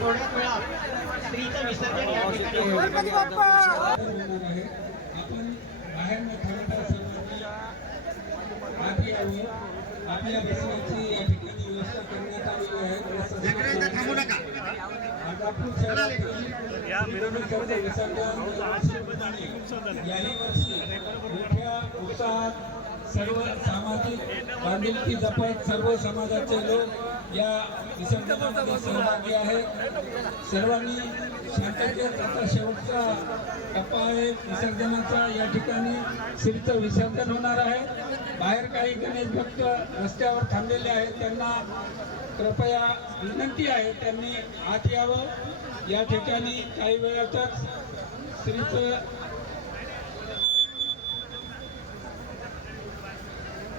थोड्याच वेळात स्त्रीचं विसर्जन या ठिकाणी आपण बाहेर सर्वांनी आत आपल्या बसण्याची या ठिकाणी व्यवस्था करण्यात आलेली आहे अर्धापूर विसर्जन याही वर्षी मोठ्या उत्साहात सर्व सामाजिक बांधिलकी जपत सर्व समाजाचे लोक या विसर्जनामध्ये सहभागी आहेत. सर्वांनी शांततेत आता शेवटचा टप्पा आहे. विसर्जनाचा या ठिकाणी श्रीचं विसर्जन होणार आहे. बाहेर काही गणेश भक्त रस्त्यावर थांबलेले आहेत. त्यांना कृपया विनंती आहे त्यांनी आत यावं. या ठिकाणी काही वेळातच श्रीचं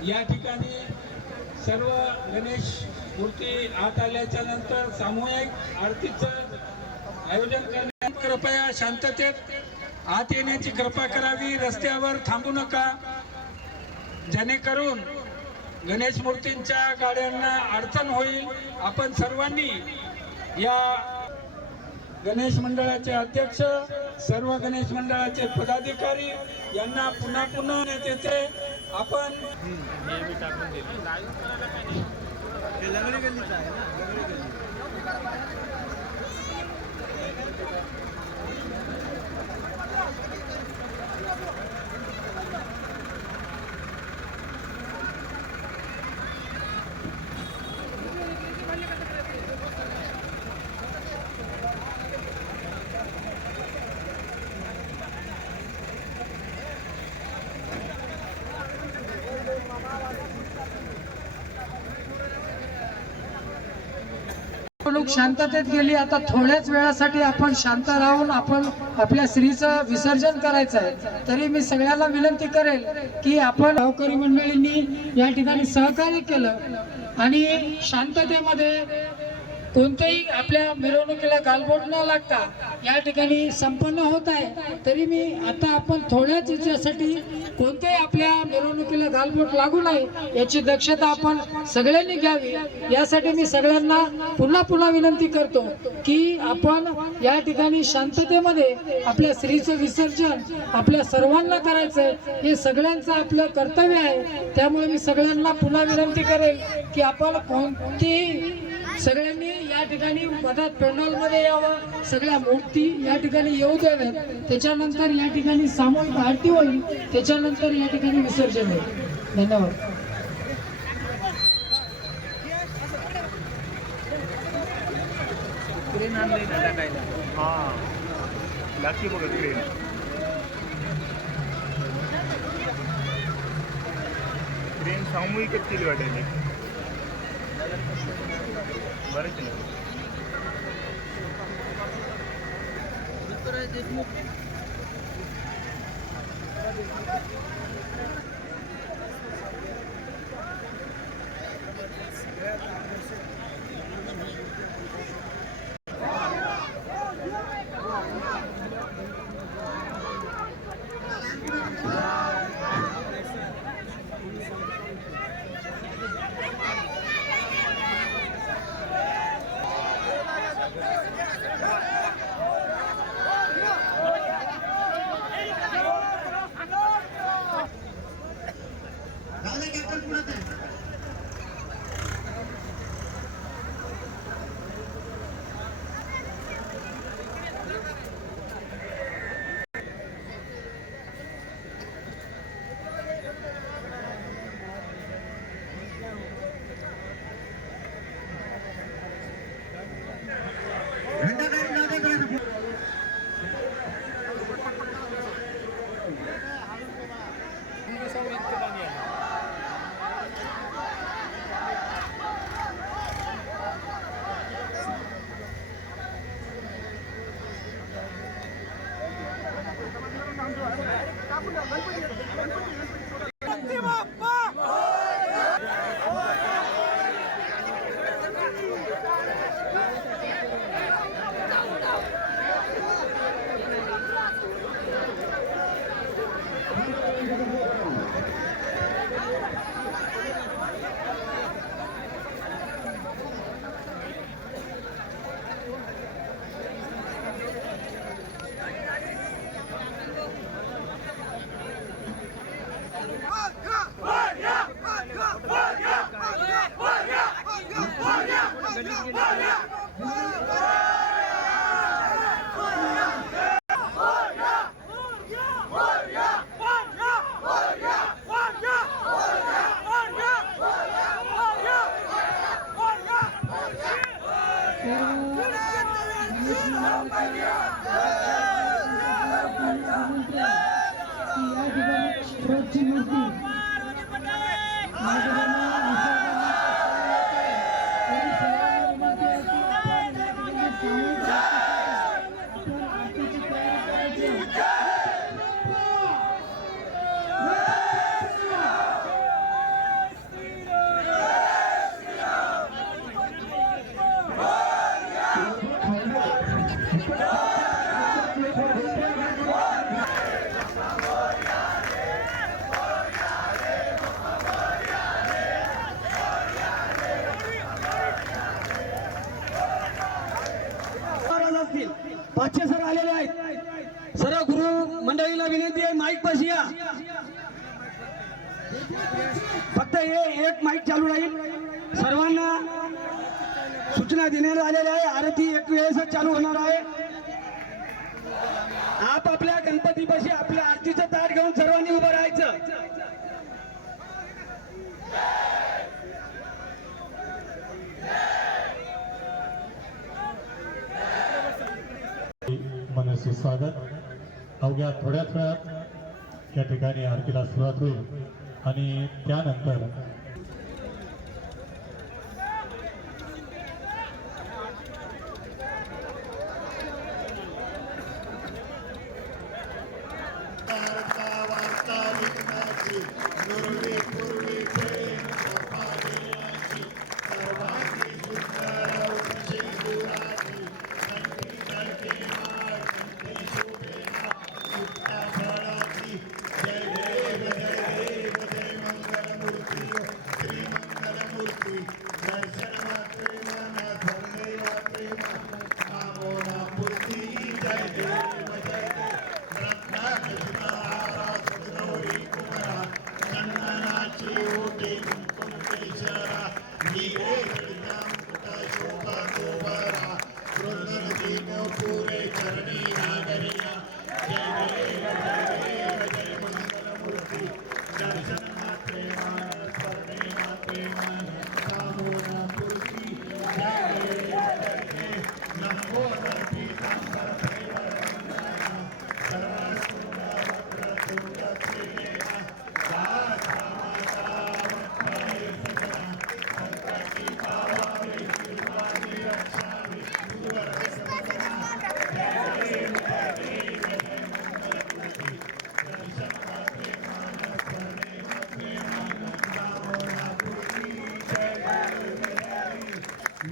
या ठिकाणी सर्व गणेश मूर्ती आत आल्याच्यानंतर सामूहिक आरतीचं आयोजन करण्यात कृपया शांततेत आत येण्याची कृपा करावी रस्त्यावर थांबू नका. जेणेकरून गणेश मूर्तींच्या गाड्यांना अडचण होईल. आपण सर्वांनी या गणेश मंडळाचे अध्यक्ष सर्व गणेश मंडळाचे पदाधिकारी यांना पुन्हा पुन्हा येते आपण लोक शांततेत गेली. आता थोड्याच वेळासाठी आपण शांत राहून आपण आपल्या स्त्रीचं विसर्जन करायचं आहे तरी मी सगळ्यांना विनंती करेल की आपण गावकरी मंडळींनी या ठिकाणी सहकार्य केलं. आणि शांततेमध्ये कोणत्याही आपल्या मिरवणुकीला गालबोट न लागता या ठिकाणी संपन्न होत आहे. तरी मी आता आपण थोड्याच याच्यासाठी कोणत्याही आपल्या मिरवणुकीला गालबोट लागू नये याची दक्षता आपण सगळ्यांनी घ्यावी. यासाठी मी सगळ्यांना पुन्हा पुन्हा विनंती करतो की आपण या ठिकाणी शांततेमध्ये आपल्या स्त्रीचं विसर्जन आपल्या सर्वांना करायचं हे सगळ्यांचं आपलं कर्तव्य आहे. त्यामुळे मी सगळ्यांना पुन्हा विनंती करेल की आपण कोणतीही सगळ्यांनी या ठिकाणी मधात पेंडॉलमध्ये यावं. सगळ्या मूर्ती या ठिकाणी येऊ द्याव्यात. त्याच्यानंतर या ठिकाणी सामूहिक आरती होईल. त्याच्यानंतर या ठिकाणी विसर्जन होईल. धन्यवाद. सामूहिकच केली वाटेल बरेच या ठिकाणी ट्रकची मूर्ती या ठिकाणी विसर्जनाची तरी सर्वांना विनंती आहे की आपण या ठिकाणी सामूहिक आपण आरतीची तयारी करायची महाराज असतील पाचशे सर आलेले आहेत सर्व गुरु मंडळीला विनंती आहे माईक पाशी या फक्त हे एक माईक चालू राहील सर्वांना सूचना देण्यात आलेल्या आहे. आरती एक वेळेसच चालू होणार आहे. आप आपल्या गणपतीपाशी आपल्या आरतीचं ताट घेऊन सर्वांनी उभं राहायचं. मनसे स्वागत. अवघ्या थोड्याच वेळात या ठिकाणी आरतीला सुरुवात होईल. आणि त्यानंतर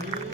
Amen.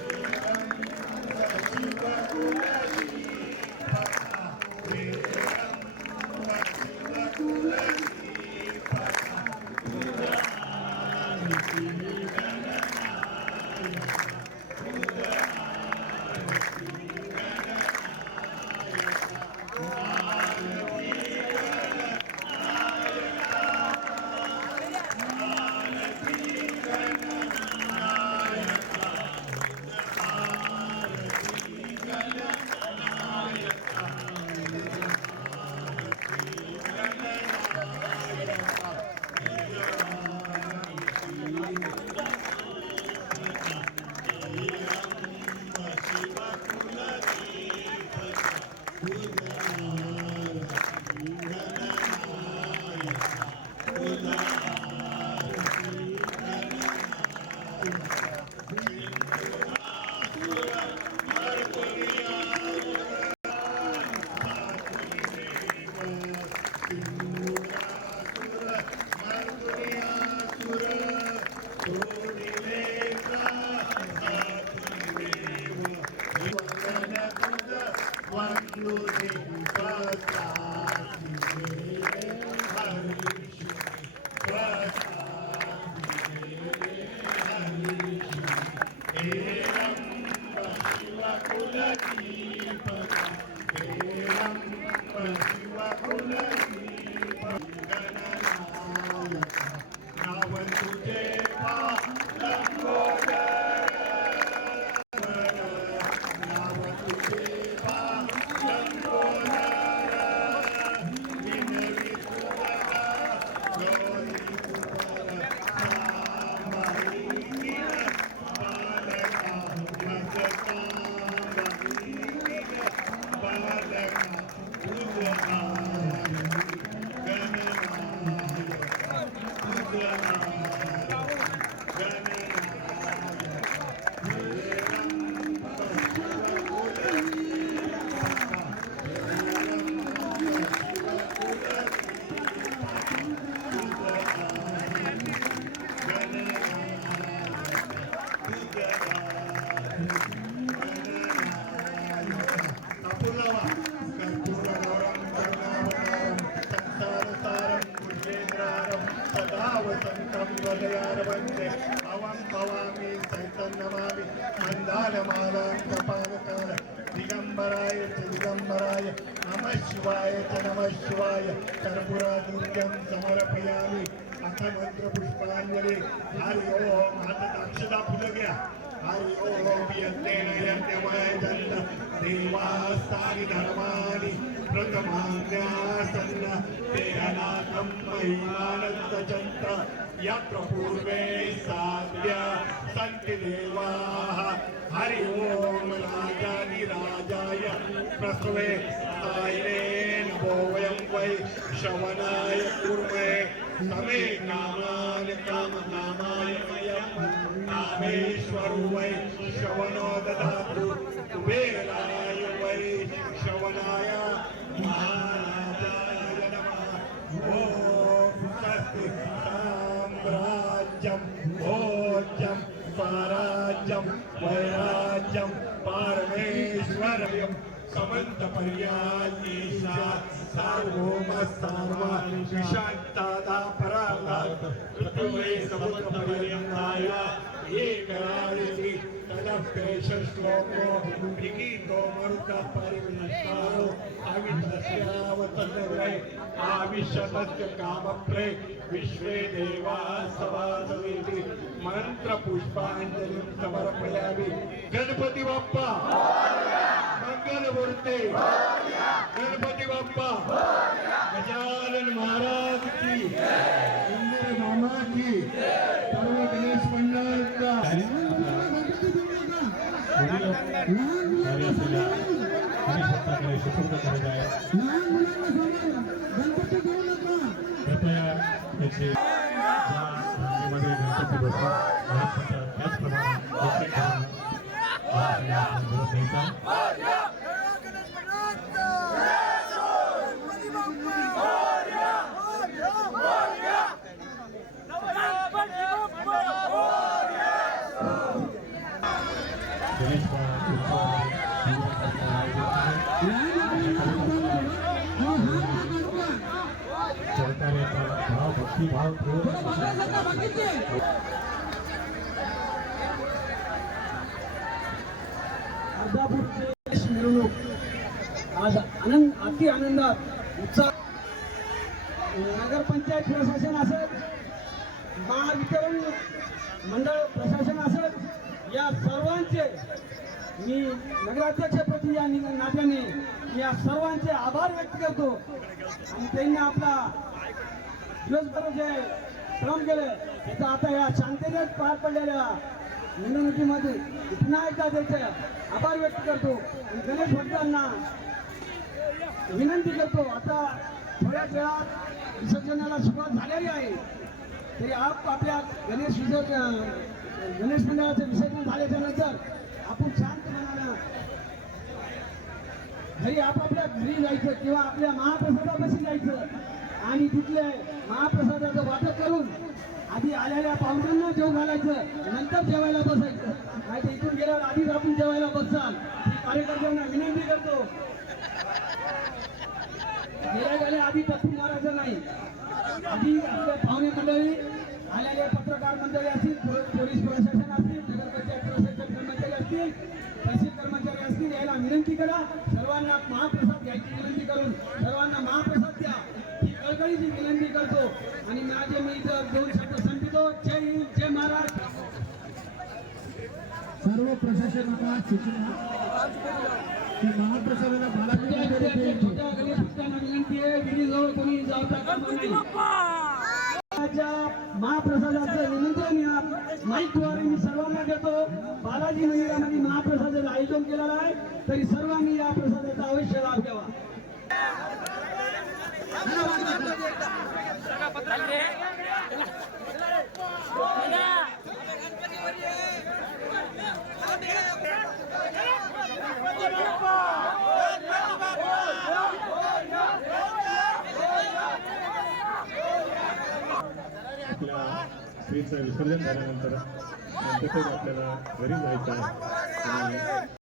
Thank you. देवास्तानि धर्माणि प्रथमान्यासन्न देहनाथं महिमानन्दचन्त यत्र पूर्वे साध्या सन्ति देवाः। हरि ओम राजाधिराजाय प्रसवे सायिने नमो वयं वै श्रवणाय कुर्मे समे कामान् कामकामाय मयं। कामेश्वरो वै श्रवणो ददातु कुबेराय वै शवनाय महाराजाय नमः। ॐ स्वस्ति साम्राज्यं भोज्यं स्वराज्यं वैराज्यं पारमेश्वर्यं समन्तपर्यायीशा सार्वभौम सार्वा तदप्येष श्लोको विगीतो मरुतः परिविष्टारो आवितस्यावतन्वै आविशतस्य कामप्रे विश्वे देवाः सवासवेति मंत्रपुष्पांजलिं समर्पयामि। गणपती बाप्पा! मंगलमूर्ते! गणपती बाप्पा! गजानन महाराज की कृपया त्याचे ज्या भांगेमध्ये गणपती बसतो त्याचप्रमाणे भाव मिरवणूक आज आनंद अति आनंदात उत्साह नगरपंचायत प्रशासन असेल महावितरण मंडळ प्रशासन असेल या सर्वांचे मी नगराध्यक्षप्रती या नि- नात्याने मी या सर्वांचे आभार व्यक्त करतो. आणि त्यांनी आपला दिवसभर जे श्रम केले त्याचा आता या शांततेत पार पडलेल्या निवडणुकीमध्ये पुन्हा एकदा त्याचे आभार व्यक्त करतो. आणि गणेश भक्तांना विनंती करतो आता थोड्याच वेळात विसर्जनाला सुरुवात झालेली आहे. तरी आप आपल्या गणेश विसर्जन गणेश मंडळाचं विसर्जन झाल्याच्यानंतर आपण शांत घरी आपापल्या घरी जायचं किंवा आपल्या महाप्रसादापाशी जायचं. आणि तिथले महाप्रसादाचं वाटप करून आधी आलेल्या पाहुण्यांना जेव घालायचं नंतर जेवायला बसायचं. नाही तर इथून गेल्यावर आधीच आपण जेवायला बसाल कार्यकर्त्यांना विनंती करतो. गेल्या गेल्या आधी तत्व मारायचं नाही. आधी आपल्या पाहुणे मंडळी आलेले पत्रकार मंडळी असतील पोलीस प्रशासन असतील नगरपंचायत प्रशासन कर्मचारी असतील तहसील कर्मचारी असतील यायला विनंती करा. सर्वांना महाप्रसाद घ्यायची विनंती करून सर्वांना महाप्रसाद द्या. ही कळकळीची विनंती करतो. आणि माझे मी इथं दोन शब्द संपितो. जय हिंद जय महाराष्ट्र. सर्व प्रशासनाला सूचना. की महाप्रसादाला विनंती महाप्रसादाचं निमंत्रण या माईकद्वारे मी सर्वांना देतो. बालाजी मंदिरामध्ये महाप्रसादाचं आयोजन केलेलं आहे तरी सर्वांनी या प्रसादाचा अवश्य लाभ घ्यावा. आपल्या स्त्रीचं विसर्जन झाल्यानंतर आपल्याला घरी जायचं आहे.